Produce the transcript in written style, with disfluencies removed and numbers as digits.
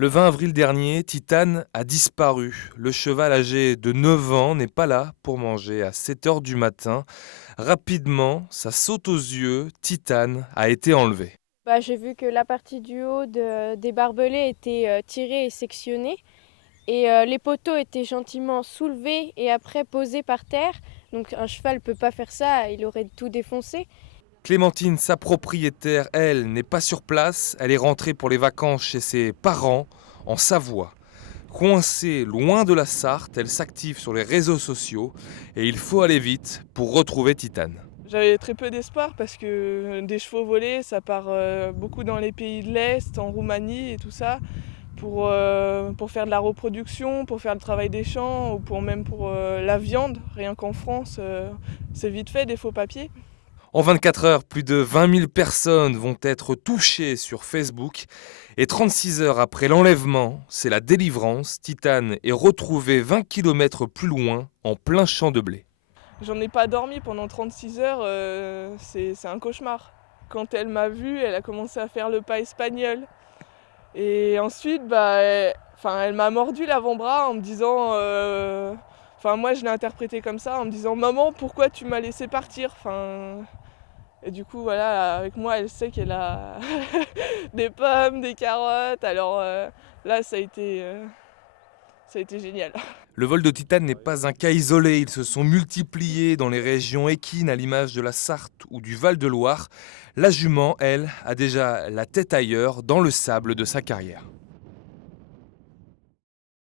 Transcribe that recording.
Le 20 avril dernier, Titane a disparu. Le cheval âgé de 9 ans n'est pas là pour manger à 7 heures du matin. Rapidement, ça saute aux yeux, Titane a été enlevé. J'ai vu que la partie du haut des barbelés était tirée et sectionnée. Et les poteaux étaient gentiment soulevés et après posés par terre. Donc un cheval ne peut pas faire ça, il aurait tout défoncé. Clémentine, sa propriétaire, elle, n'est pas sur place. Elle est rentrée pour les vacances chez ses parents, en Savoie. Coincée loin de la Sarthe, elle s'active sur les réseaux sociaux et il faut aller vite pour retrouver Titane. J'avais très peu d'espoir parce que des chevaux volés, ça part beaucoup dans les pays de l'Est, en Roumanie et tout ça, pour faire de la reproduction, pour faire le travail des champs ou pour la viande. Rien qu'en France, c'est vite fait des faux papiers. En 24 heures, plus de 20 000 personnes vont être touchées sur Facebook. Et 36 heures après l'enlèvement, c'est la délivrance. Titane est retrouvée 20 kilomètres plus loin, en plein champ de blé. J'en ai pas dormi pendant 36 heures, c'est un cauchemar. Quand elle m'a vu, elle a commencé à faire le pas espagnol. Et ensuite, elle m'a mordu l'avant-bras en me disant. Moi, je l'ai interprété comme ça, en me disant maman, pourquoi tu m'as laissé partir. Et du coup, voilà, avec moi, elle sait qu'elle a des pommes, des carottes. Alors là, ça a été génial. Le vol de Titane n'est pas un cas isolé. Ils se sont multipliés dans les régions équines à l'image de la Sarthe ou du Val-de-Loire. La jument, elle, a déjà la tête ailleurs dans le sable de sa carrière.